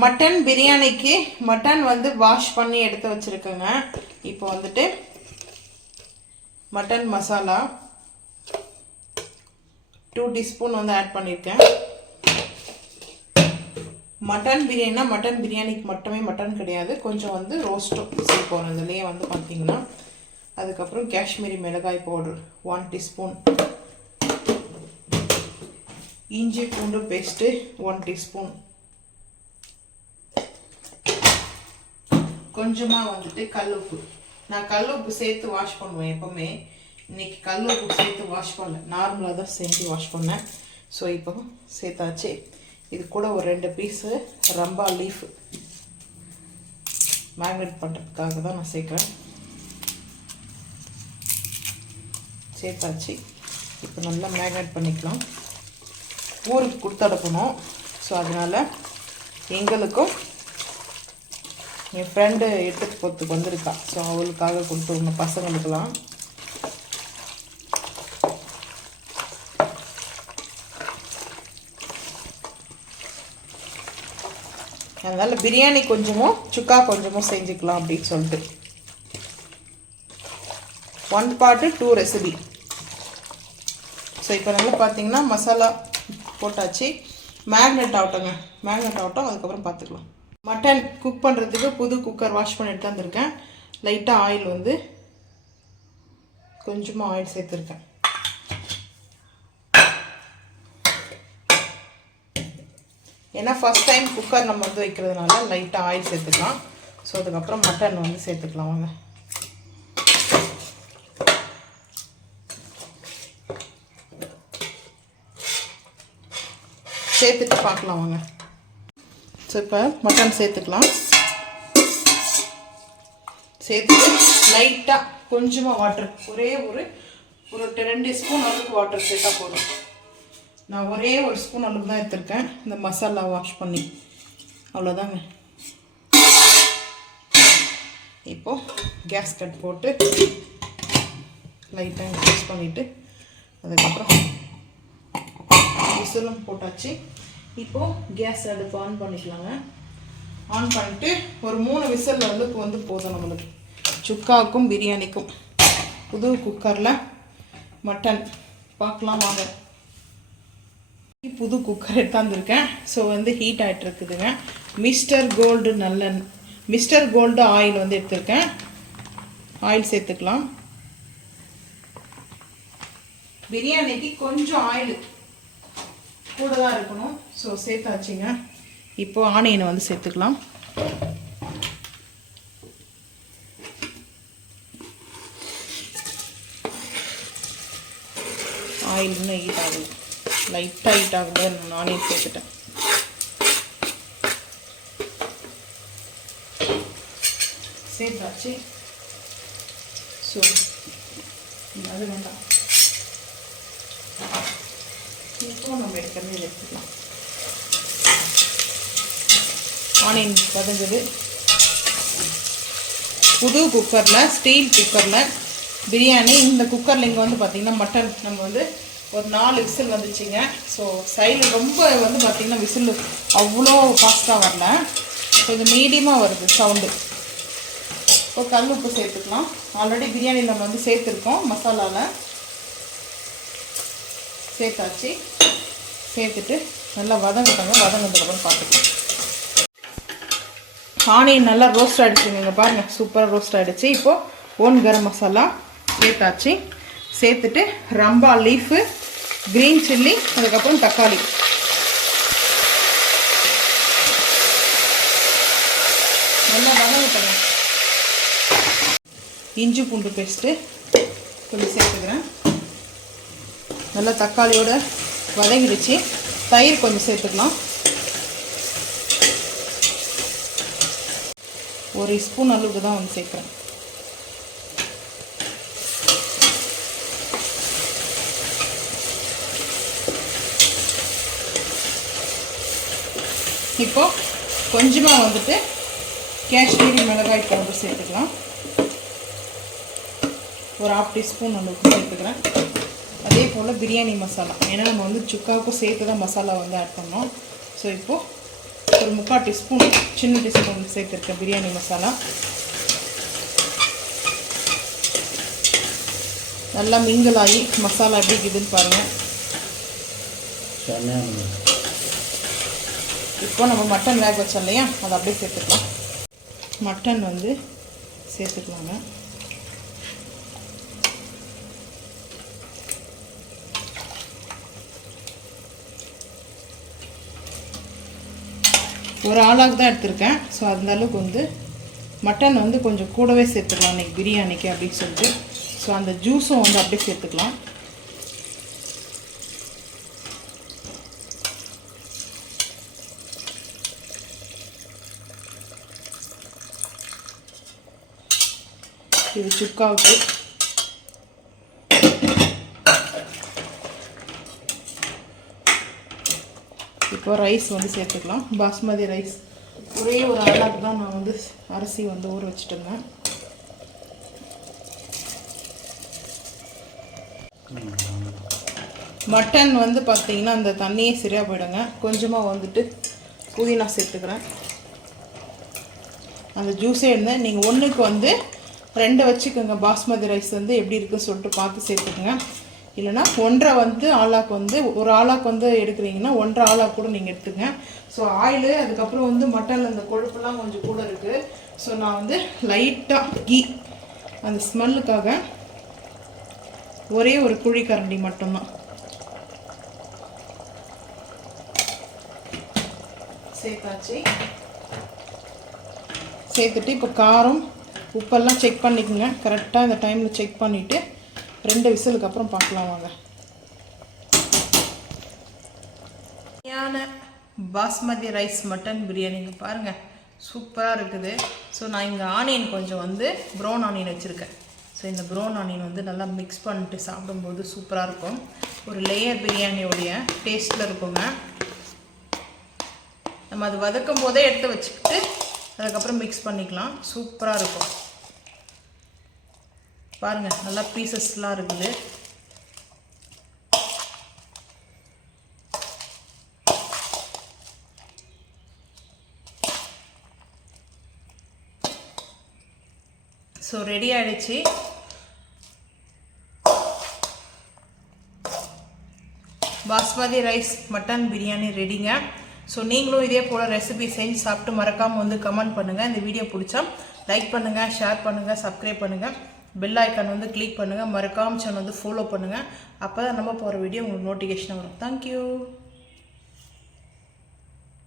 Mutton பிரியாணிக்கு mutton வந்து wash பண்ணி எடுத்து வச்சுருக்கேங்க. இப்போ வந்துட்டு மட்டன் மசாலா 2 டீஸ்பூன் வந்து ஆட் பண்ணியிருக்கேன். மட்டன் பிரியாணினா மட்டன் பிரியாணிக்கு மட்டுமே மட்டன் கிடையாது, கொஞ்சம் வந்து ரோஸ்ட்டும் சேர்ப்போம் இதுலேயே வந்து பார்த்தீங்கன்னா. அதுக்கப்புறம் காஷ்மீரி மிளகாய் பவுடர் 1 டீஸ்பூன், இஞ்சி பூண்டு பேஸ்ட்டு 1 டீஸ்பூன், கொஞ்சமாக வந்துட்டு கல்லுப்பு. நான் கல்லுப்பு சேர்த்து வாஷ் பண்ணுவேன் எப்போவுமே. இன்றைக்கி கல்லுப்பு சேர்த்து வாஷ் பண்ணேன், நார்மலாக தான் செஞ்சு வாஷ் பண்ணேன். ஸோ இப்போ சேர்த்தாச்சு. இது கூட ஒரு 2 பீஸு ரம்பா லீஃப் மேக்னேட் பண்ணுறதுக்காக தான் நான் சேர்க்குறேன். சேர்த்தாச்சு. இப்போ நல்லா மேக்னேட் பண்ணிக்கலாம். ஊருக்கு கொடுத்தடக்கணும். ஸோ அதனால் எங்களுக்கும் என் ஃப்ரெண்டு எடுத்துகிட்டு போகிறதுக்கு வந்திருக்கா. ஸோ அவளுக்காக கொடுத்துருங்க பசங்களுக்கெல்லாம். அதனால் பிரியாணி கொஞ்சமும் சுக்கா கொஞ்சமும் செஞ்சுக்கலாம் அப்படின்னு சொல்லிட்டு 1 part 2 ரெசிபி. ஸோ இப்போ நல்லா பார்த்தீங்கன்னா மசாலா போட்டாச்சு. மேக்னெட் ஆகட்டுங்க, மேக்னெட் ஆகட்டும், அதுக்கப்புறம் பார்த்துக்கலாம். மட்டன் குக் பண்ணுறதுக்கு புது குக்கர் வாஷ் பண்ணி எடுத்து வந்திருக்கேன். லைட்டாக ஆயில் வந்து கொஞ்சமாக ஆயில் சேர்த்துருக்கேன். ஏன்னா ஃபஸ்ட் டைம் குக்கர் நம்ம வந்து வைக்கிறதுனால லைட்டாக ஆயில் சேர்த்துக்கலாம். ஸோ அதுக்கப்புறம் மட்டன் வந்து சேர்த்துக்கலாம் வாங்க. சேர்த்துட்டு பார்க்கலாம் வாங்க. ஸோ இப்போ மட்டன் சேர்த்துக்கலாம். சேர்த்துட்டு லைட்டாக கொஞ்சமாக வாட்டர், ஒரே ஒரு 2 ஸ்பூன் அளவுக்கு வாட்டர் சேர்த்தா போதும். நான் ஒரே 1 ஸ்பூன் அளவுக்கு தான் எடுத்துருக்கேன் இந்த மசாலா வாஷ் பண்ணி, அவ்வளோதாங்க. இப்போது கேஸ் கட் போட்டு லைட்டாக இன்க்ரீஸ் பண்ணிவிட்டு அதுக்கப்புறம் விசிலும் போட்டாச்சு. இப்போது கேஸ் அடுப்பு ஆன் பண்ணிக்கலாங்க. ஆன் பண்ணிட்டு ஒரு 3 விசில் அளவுக்கு வந்து போதும் நம்மளுக்கு சுக்காவுக்கும் பிரியாணிக்கும். புது குக்கரில் மட்டன் பார்க்கலாம் வாங்க. புது குக்கர் எடுத்தாந்துருக்கேன். ஸோ வந்து ஹீட் ஆகிட்டு இருக்குதுங்க. மிஸ்டர் கோல்டு ஆயில் வந்து எடுத்திருக்கேன். ஆயில் சேர்த்துக்கலாம். பிரியாணிக்கு கொஞ்சம் ஆயில் கூட தான் இருக்கணும். ஸோ சேர்த்தாச்சுங்க. இப்போ ஆனியனை வந்து சேர்த்துக்கலாம். ஆயில் இன்னும் ஹீட் ஆகுது, லைட்டாக ஹீட் ஆகும்போது நான் ஆனியன் சேர்த்துட்டேன். சேர்த்தாச்சு. ஸோ அது வேண்டாம், இப்போ நம்ம எடுக்கிறதே எடுத்துக்கலாம். ஆனியன் வதங்குது. புது குக்கரில், ஸ்டீல் குக்கரில் பிரியாணி. இந்த குக்கரில் இங்கே வந்து பார்த்திங்கன்னா மட்டன் நம்ம வந்து ஒரு 4 விசில் வந்துச்சுங்க. ஸோ சைடு ரொம்ப வந்து பார்த்திங்கன்னா விசில் அவ்வளோ ஃபாஸ்ட்டாக வரல, கொஞ்சம் மீடியமாக வருது சவுண்டு. இப்போ கல் உப்பு சேர்த்துக்கலாம். ஆல்ரெடி பிரியாணி நம்ம வந்து சேர்த்துருக்கோம் மசாலாவில். சேர்த்தாச்சு. சேர்த்துட்டு நல்லா வதங்கட்டாங்க. வதங்கினதுக்கப்புறம் பார்த்துக்கலாம். ஆனியன் நல்லா ரோஸ்ட் ஆகிடுச்சுங்க. இங்கே பாருங்கள், சூப்பராக ரோஸ்ட் ஆகிடுச்சு. இப்போது 1 கரம் மசாலா சேர்த்தாச்சு. சேர்த்துட்டு ரம்பா லீஃபு, க்ரீன் சில்லி, அதுக்கப்புறம் தக்காளி. நல்லா வதங்கட்டாங்க. இஞ்சி பூண்டு பேஸ்ட்டு கொஞ்சம் சேர்த்துக்கிறேன். நல்லா தக்காளியோட வதங்கிடுச்சு. தயிர் கொஞ்சம் சேர்த்துக்கலாம். 1 ஸ்பூன் அளவுக்கு தான் வந்து சேர்க்குறேன். இப்போ கொஞ்சமாக வந்துட்டு காஷ்மீரி மிளகாய் பவுடர் சேர்த்துக்கலாம். ஒரு 1/2 டீஸ்பூன் அளவுக்கு சேர்த்துக்கிறேன். அதே போல் பிரியாணி மசாலா, ஏன்னா நம்ம வந்து சுக்காவுக்கும் சேர்த்து தான் மசாலா வந்து ஆட் பண்ணோம். ஸோ இப்போது ஒரு 3/4 டீஸ்பூன் சின்ன டீஸ்பூன் சேர்த்துருக்கேன் பிரியாணி மசாலா. நல்லா மிங்கிள் ஆகி மசாலா எப்படி இருக்குதுன்னு பாருங்கள். இப்போ நம்ம மட்டன் வேக வச்சோம் இல்லையா, அதை அப்படியே சேர்த்துக்கலாம். மட்டன் வந்து சேர்த்துக்கலாங்க. ஒரு ஆளாக தான் எடுத்திருக்கேன். ஸோ அந்த அளவுக்கு வந்து மட்டன் வந்து கொஞ்சம் கூடவே சேர்த்துக்கலாம் இன்றைக்கி பிரியாணிக்கு அப்படின்னு சொல்லிட்டு. ஸோ அந்த ஜூஸும் வந்து அப்படியே சேர்த்துக்கலாம். இது சுக்காவுக்கு. இப்போ ரைஸ் வந்து சேர்த்துக்கலாம். பாஸ்மதி ரைஸ் ஒரே ஒரு அளவுக்கு தான் நான் வந்து அரிசி வந்து ஊற வச்சுட்டு இருந்தேன். மட்டன் வந்து பார்த்தீங்கன்னா அந்த தண்ணியே சரியாக போயிடுங்க. கொஞ்சமாக வந்துட்டு புதினா சேர்த்துக்கிறேன். அந்த ஜூஸே இருந்தேன். நீங்கள் 1க்கு வந்து 2 வச்சுக்கோங்க. பாஸ்மதி ரைஸ் வந்து எப்படி இருக்குன்னு சொல்லிட்டு பார்த்து சேர்த்துக்கோங்க. இல்லைனா 1.5 வந்து ஆளாக்கு வந்து ஒரு ஆளாக்கு வந்து எடுக்கிறீங்கன்னா 1.5 ஆளாக்கு கூட நீங்கள் எடுத்துங்க. ஸோ ஆயிலு அதுக்கப்புறம் வந்து மட்டனில் அந்த கொழுப்புலாம் கொஞ்சம் கூட இருக்குது. ஸோ நான் வந்து லைட்டாக கீ அந்த ஸ்மெல்லுக்காக ஒரே ஒரு குழிக்கரண்டி மட்டும்தான் சேர்த்தாச்சு. சேர்த்துட்டு இப்போ காரம் உப்பெல்லாம் செக் பண்ணிக்கோங்க. கரெக்டாக இந்த டைமில் செக் பண்ணிவிட்டு 2 விசிலுக்கு அப்புறம் பார்க்கலாம் வாங்க. பாஸ்மதி ரைஸ் மட்டன் பிரியாணிங்க பாருங்கள், சூப்பராக இருக்குது. ஸோ நான் இங்கே ஆனியன் கொஞ்சம் வந்து ப்ரௌன் ஆனியன் வச்சுருக்கேன். ஸோ இந்த ப்ரௌன் ஆனியன் வந்து நல்லா மிக்ஸ் பண்ணிட்டு சாப்பிடும்போது சூப்பராக இருக்கும். ஒரு லேயர் பிரியாணியோடைய டேஸ்ட்டில் இருக்குங்க. நம்ம அது வதக்கும் போதே எடுத்து வச்சுக்கிட்டு அதுக்கப்புறம் மிக்ஸ் பண்ணிக்கலாம். சூப்பராக இருக்கும் பாருங்கள். நல்லா பீசஸ்லாம் இருக்குது. ஸோ ரெடி ஆகிடுச்சு. பாஸ்மதி ரைஸ் மட்டன் பிரியாணி ரெடிங்க. ஸோ நீங்களும் இதே போல் ரெசிபி செஞ்சு சாப்பிட்டு மறக்காமல் வந்து கமெண்ட் பண்ணுங்கள். இந்த வீடியோ பிடிச்சா லைக் பண்ணுங்கள், ஷேர் பண்ணுங்கள், சப்ஸ்கிரைப் பண்ணுங்கள், பெல் ஐக்கான் வந்து கிளிக் பண்ணுங்கள், மறக்காமல் சேனல் வந்து ஃபாலோ பண்ணுங்கள். அப்போ தான் நம்ம போகிற வீடியோ உங்களுக்கு நோட்டிஃபிகேஷன் வரும். தேங்க்யூ.